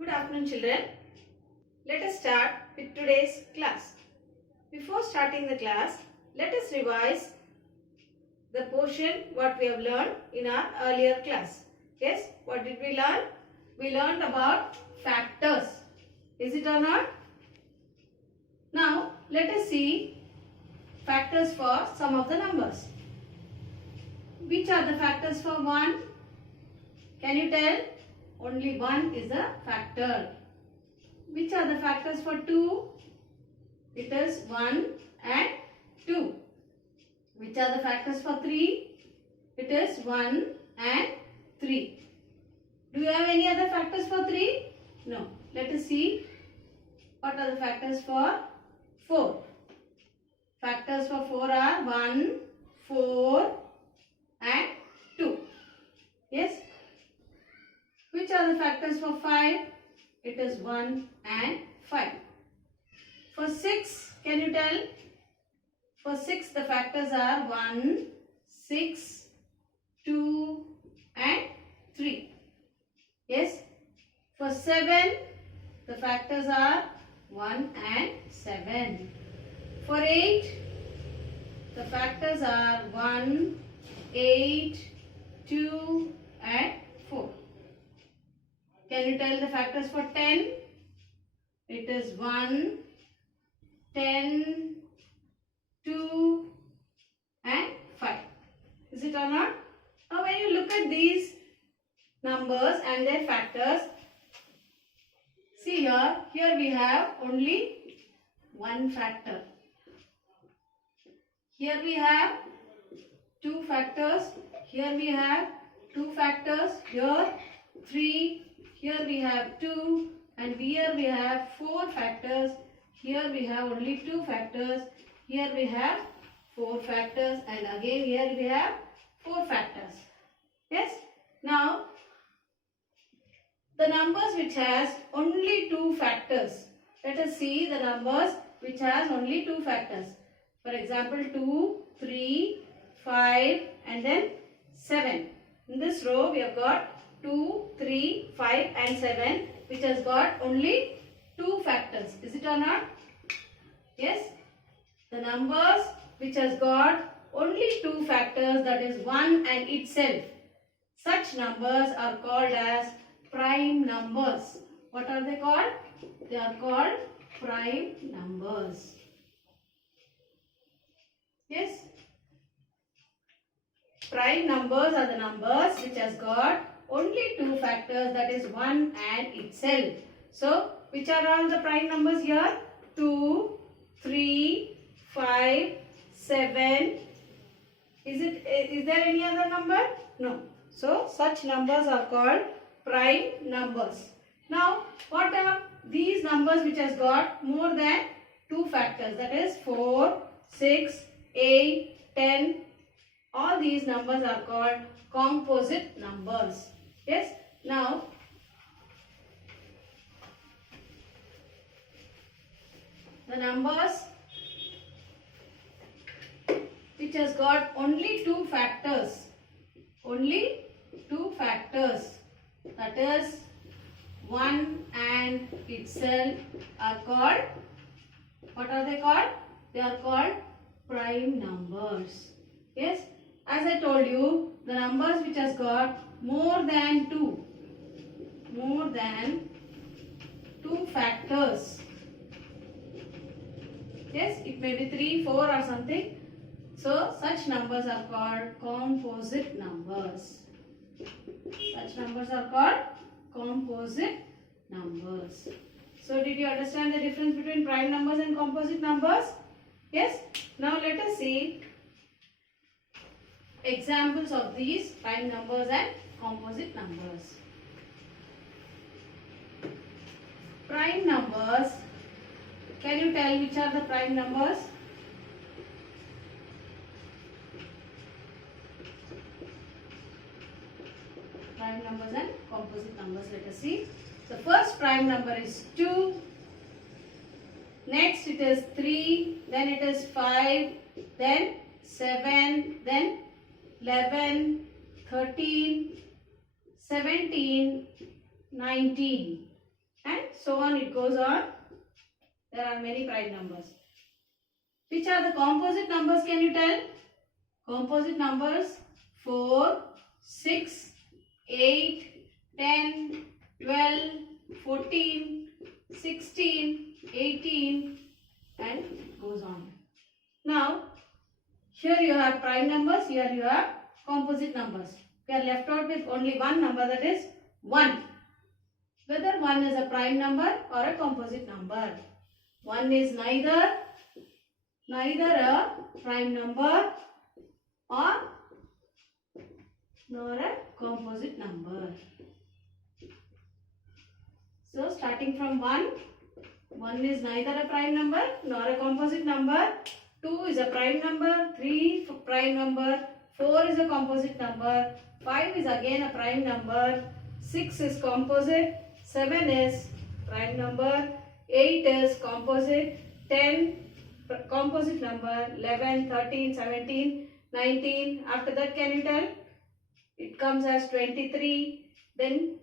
Good afternoon, children. Let us start with today's class. Before starting the class, let us revise the portion what we have learned in our earlier class. Yes, what did we learn? We learned about factors. Is it or not? Now, let us see factors for some of the numbers. Which are the factors for 1? Can you tell? Only 1 is a factor. Which are the factors for 2? It is 1 and 2. Which are the factors for 3? It is 1 and 3. Do you have any other factors for 3? No. Let us see what are the factors for 4. Factors for 4 are 1, 4 and 2. Yes. Which are the factors for 5? It is 1 and 5. For 6, can you tell? For 6, the factors are 1, 6, 2 and 3. Yes. For 7, the factors are 1 and 7. For 8, the factors are 1, 8, 2 and 4. Can you tell the factors for 10? It is 1, 10, 2 and 5. Is it or not? Now when you look at these numbers and their factors, see here we have only one factor. Here we have 2 factors. Here we have 2 factors. Here 3. Here we have 2 and here we have 4 factors. Here we have only 2 factors. Here we have 4 factors and again here we have 4 factors. Yes. Now the numbers which has only 2 factors. Let us see the numbers which has only 2 factors. For example 2, 3, 5 and then 7. In this row we have got 2, 3, 5 and 7 which has got only 2 factors. Is it or not? Yes. The numbers which has got only 2 factors, that is 1 and itself. Such numbers are called as prime numbers. What are they called? They are called prime numbers. Yes. Prime numbers are the numbers which has got only 2 factors, that is 1 and itself. So, which are all the prime numbers here? 2, 3, 5, 7. Is there any other number? No. So, such numbers are called prime numbers. Now, what are these numbers which has got more than 2 factors? That is 4, 6, 8, 10. All these numbers are called composite numbers. Yes. Now, the numbers which has got only 2 factors. Only 2 factors. That is 1 and itself are called, what are they called? They are called prime numbers. Yes. As I told you, the numbers which has got more than 2 factors. Yes, it may be 3, 4 or something. So, such numbers are called composite numbers. Such numbers are called composite numbers. So, did you understand the difference between prime numbers and composite numbers? Yes. Now, let us see examples of these prime numbers and composite numbers. Prime numbers. Can you tell which are the prime numbers? Prime numbers and composite numbers. Let us see. The first prime number is 2. Next it is 3. Then it is 5. Then 7. Then 11, 13, 17, 19. and so on it goes on. There are many prime numbers. Which are the composite numbers, can you tell? Composite numbers 4, 6, 8, 10, 12, 14, 16, 18 and goes on. Now, here you have prime numbers, here you have composite numbers. We are left out with only one number, that is 1. Whether 1 is a prime number or a composite number. 1 is neither a prime number or nor a composite number. So starting from 1 is neither a prime number nor a composite number. 2 is a prime number, 3 prime number, 4 is a composite number, 5 is again a prime number, 6 is composite, 7 is prime number, 8 is composite, 10 composite number, 11, 13, 17, 19. After that, can you tell? It comes as 23, then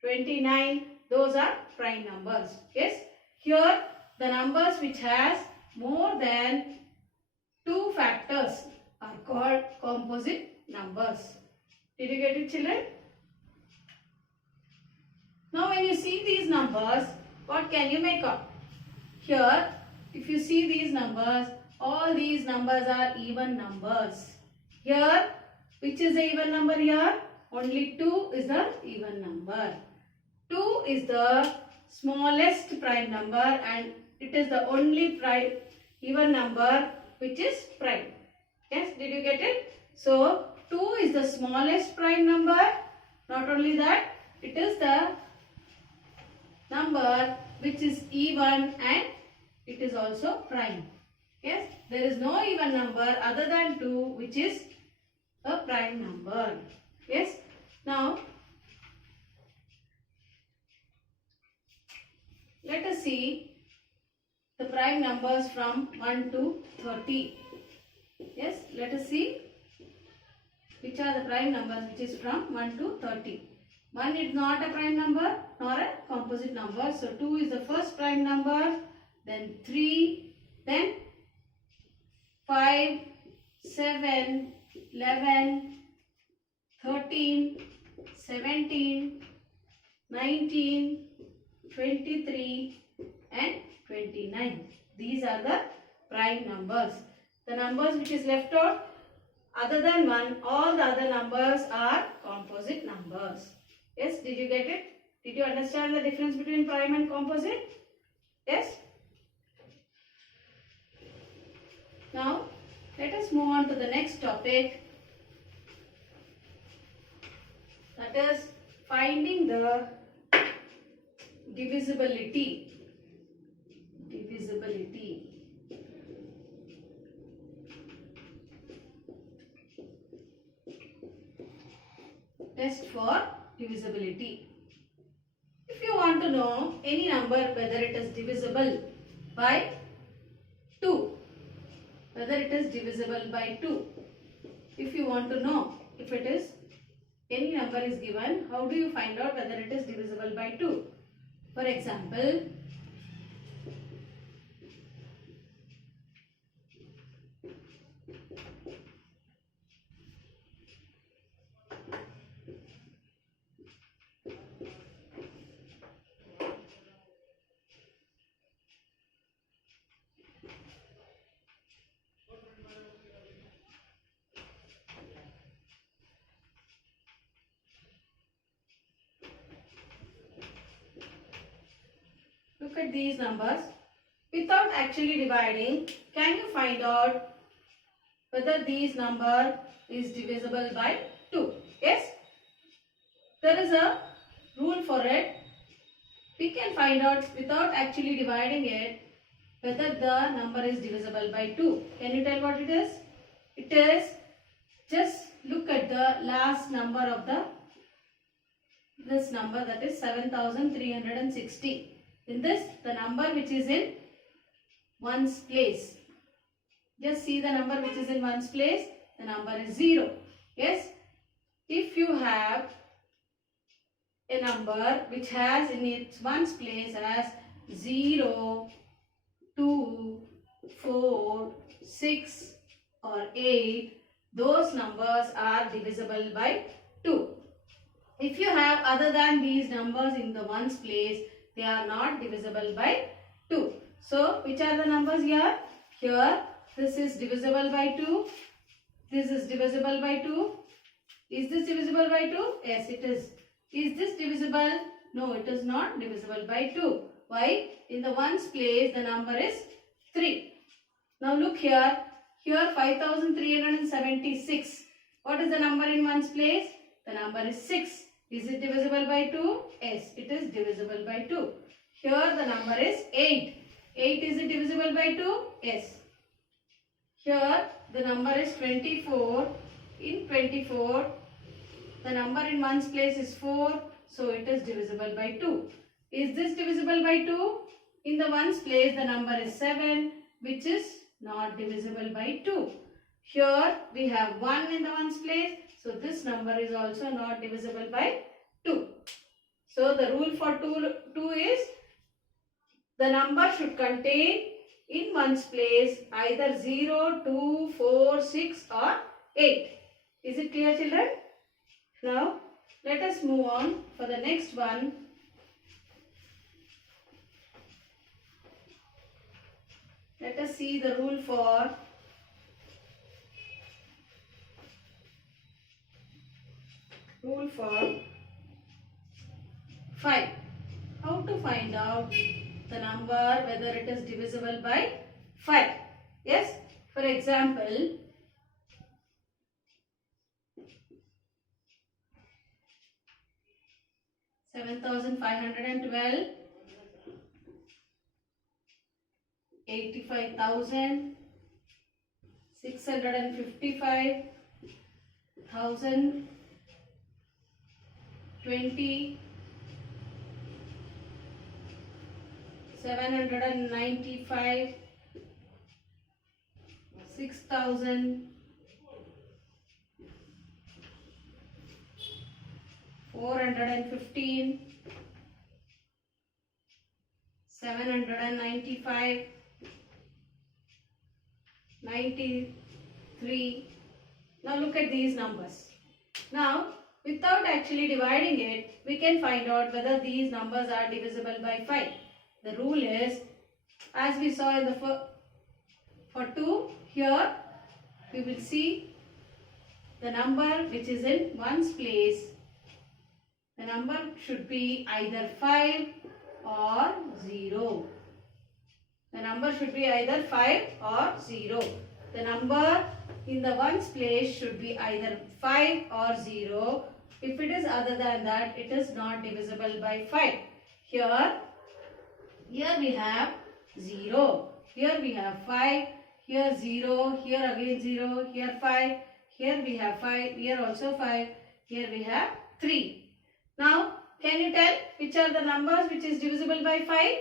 29. Those are prime numbers. Yes. Here the numbers which has more than 2 factors are called composite numbers. Did you get it, children? Now when you see these numbers, what can you make up? Here, if you see these numbers, all these numbers are even numbers. Here, which is the even number here? Only 2 is the even number. 2 is the smallest prime number and it is the only even number which is prime. Yes, did you get it? So, 2 is the smallest prime number. Not only that, it is the number which is even and it is also prime. Yes, there is no even number other than 2 which is a prime number. Yes, now let us see the prime numbers from 1 to 30. Yes, let us see which are the prime numbers which is from 1 to 30. 1 is not a prime number nor a composite number. So 2 is the first prime number, then 3, then 5, 7, 11, 13, 17, 19, 23 and 29. These are the prime numbers. The numbers which is left out other than 1, all the other numbers are composite numbers. Yes, did you get it? Did you understand the difference between prime and composite? Yes? Now, let us move on to the next topic. That is finding the divisibility. Divisibility. Test for divisibility. If you want to know any number whether it is divisible by 2, whether it is divisible by 2, if you want to know if it is any number is given, how do you find out whether it is divisible by 2? For example, look at these numbers. Without actually dividing, can you find out whether these number is divisible by 2? Yes? There is a rule for it. We can find out without actually dividing it whether the number is divisible by 2. Can you tell what it is? It is, just look at the last number of this number, that is 7360. In this, the number which is in ones place. Just see the number which is in ones place. The number is 0. Yes. If you have a number which has in its ones place as 0, 2, 4, 6 or 8, those numbers are divisible by 2. If you have other than these numbers in the ones place, they are not divisible by 2. So, which are the numbers here? Here, this is divisible by 2. This is divisible by 2. Is this divisible by 2? Yes, it is. Is this divisible? No, it is not divisible by 2. Why? In the ones place, the number is 3. Now look here. Here 5376. What is the number in ones place? The number is 6. Is it divisible by 2? Yes, it is divisible by 2. Here the number is 8. 8 is it divisible by 2? Yes. Here the number is 24. In 24, the number in ones place is 4. So it is divisible by 2. Is this divisible by 2? In the ones place, the number is 7, which is not divisible by 2. Here we have 1 in the ones place. So this number is also not divisible by 2. So the rule for 2 is the number should contain in ones place either 0, 2, 4, 6 or 8. Is it clear, children? Now let us move on for the next one. Let us see the rule for Rule for 5. How to find out the number whether it is divisible by 5? Yes, for example, seven thousand 85,000, 655, 1,000, 20, 795, 6,000, 415, 795, 93. Now look at these numbers. Now without actually dividing it, we can find out whether these numbers are divisible by 5. The rule is, as we saw in the for 2, here we will see the number which is in ones place. The number should be either 5 or 0. The number should be either 5 or 0. The number in the ones place should be either 5 or 0. If it is other than that, it is not divisible by 5. Here we have 0. Here we have 5. Here 0. Here again 0. Here 5. Here we have 5. Here also 5. Here we have 3. Now, can you tell which are the numbers which is divisible by 5?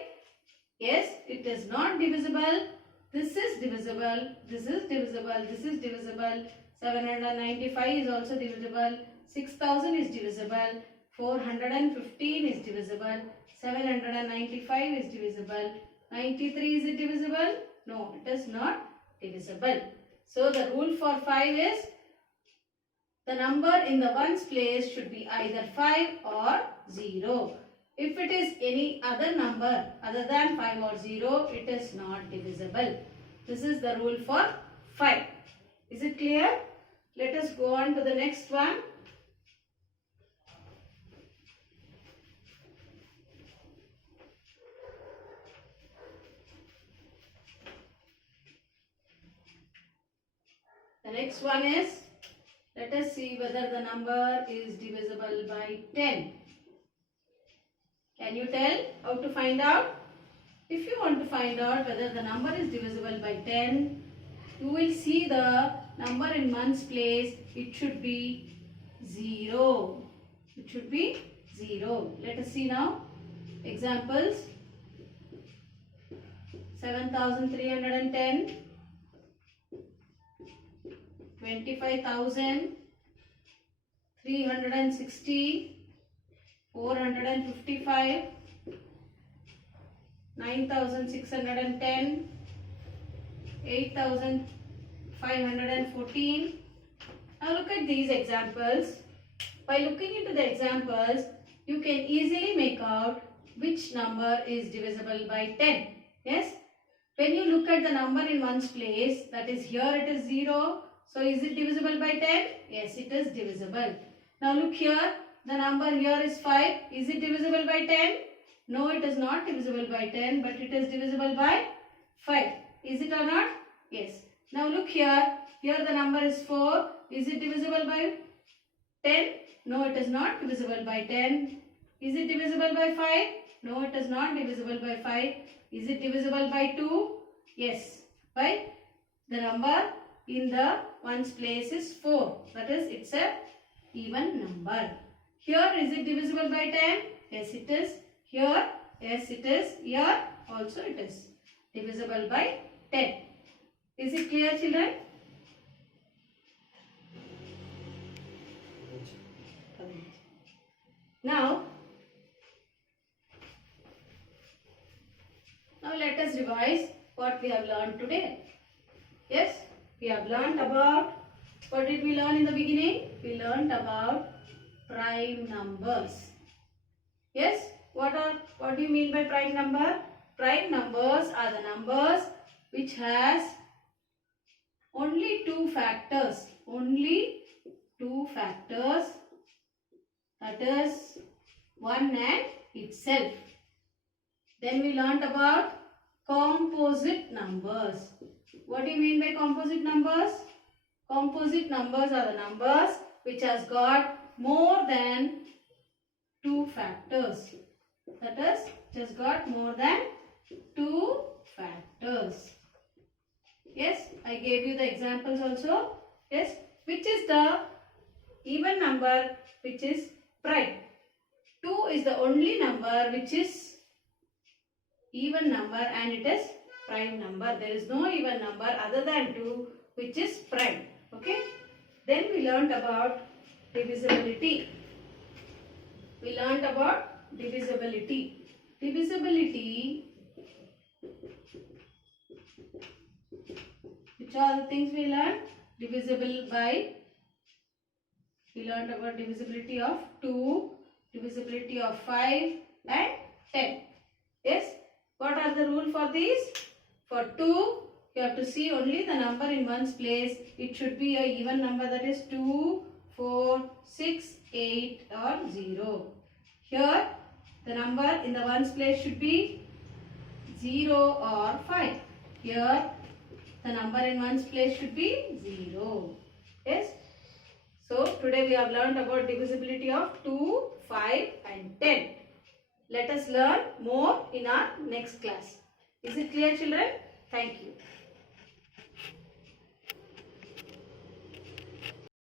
Yes, it is not divisible. This is divisible. This is divisible. This is divisible. 795 is also divisible. 6,000 is divisible. 415 is divisible. 795 is divisible. 93 is it divisible? No, it is not divisible. So the rule for 5 is the number in the ones place should be either 5 or 0. If it is any other number other than 5 or 0, it is not divisible. This is the rule for 5. Is it clear? Let us go on to the next one. The next one is, let us see whether the number is divisible by 10. Can you tell how to find out? If you want to find out whether the number is divisible by 10, you will see the number in ones place. It should be 0. It should be 0. Let us see now. Examples. 7,310, 25,360, 455, 9610, 8514. Now look at these examples. By looking into the examples, you can easily make out which number is divisible by 10. Yes? When you look at the number in one's place, that is here it is 0. So is it divisible by 10? Yes, it is divisible. Now look here, the number here is 5. Is it divisible by 10? No, it is not divisible by 10, but it is divisible by 5. Is it or not? Yes. Now look here, here the number is 4. Is it divisible by 10? No, it is not divisible by 10. Is it divisible by 5? No, it is not divisible by 5. Is it divisible by 2? Yes. By the number in the ones place is 4. That is, it's a even number. Here, is it divisible by 10? Yes, it is. Here, yes, it is. Here, also it is divisible by 10. Is it clear, children? Now let us revise what we have learned today. Yes, we have learned about, what did we learn in the beginning? We learned about prime numbers. Yes, what do you mean by prime number? Prime numbers are the numbers which has only two factors. Only two factors, that is 1 and itself. Then we learnt about composite numbers. What do you mean by composite numbers? Composite numbers are the numbers which has got more than two factors. That is, it has got more than two factors. Yes, I gave you the examples also. Yes, which is the even number which is prime. 2 is the only number which is even number and it is prime number. There is no even number other than 2 which is prime. Okay. Then we learnt about divisibility. We learnt about divisibility. Divisibility, which are the things we learned? Divisible by, we learned about divisibility of 2, divisibility of 5 and 10. Yes, what are the rules for these? For 2, you have to see only the number in one's place. It should be a even number, that is 2, 4, 6, 8 or 0. Here, the number in the ones place should be 0 or 5. Here, the number in one's place should be 0. Yes. So, today we have learned about divisibility of 2, 5 and 10. Let us learn more in our next class. Is it clear, children? Thank you.